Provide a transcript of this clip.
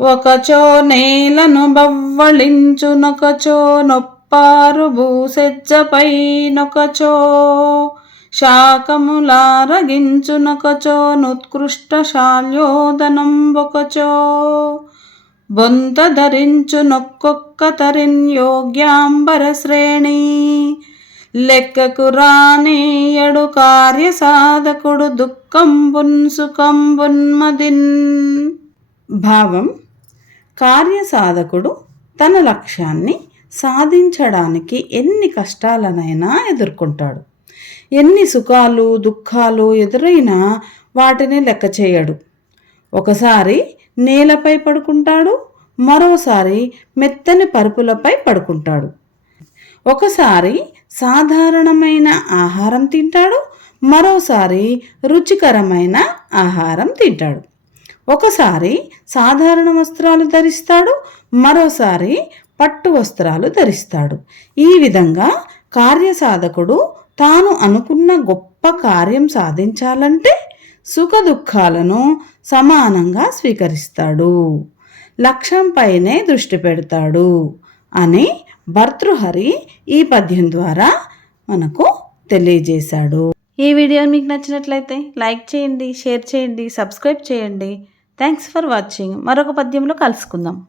ఒకచో నేలను బవ్వళించునొకచో నొప్పారు భూసెజ్జపైనొకచో శాకములారగించునొకచో నుత్కృష్ట శాల్యోదనం ఒకచో బొంత ధరించు నొక్కొక్క తరిన్ యోగ్యాంబర శ్రేణి లెక్కకు రానేయడు కార్య సాధకుడు దుఃఖంబున్ సుఖంబున్మదిన్ భావం కార్యసాధకుడు తన లక్ష్యాన్ని సాధించడానికి ఎన్ని కష్టాలనైనా ఎదుర్కొంటాడు. ఎన్ని సుఖాలు దుఃఖాలు ఎదురైనా వాటిని లెక్క చేయడు. ఒకసారి నేలపై పడుకుంటాడు మరోసారి మెత్తని పరుపులపై పడుకుంటాడు. ఒకసారి సాధారణమైన ఆహారం తింటాడు మరోసారి రుచికరమైన ఆహారం తింటాడు. ఒకసారి సాధారణ వస్త్రాలు ధరిస్తాడు మరోసారి పట్టు వస్త్రాలు ధరిస్తాడు. ఈ విధంగా కార్యసాధకుడు తాను అనుకున్న గొప్ప కార్యం సాధించాలంటే సుఖ దుఃఖాలను సమానంగా స్వీకరిస్తాడు. లక్ష్యంపైనే దృష్టి పెడతాడు అని భర్తృహరి ఈ పద్యం ద్వారా మనకు తెలియజేశాడు. ఈ వీడియో మీకు నచ్చినట్లయితే లైక్ చేయండి షేర్ చేయండి సబ్స్క్రైబ్ చేయండి. థ్యాంక్స్ ఫర్ వాచింగ్ మరొక పద్యంలో కలుసుకుందాం.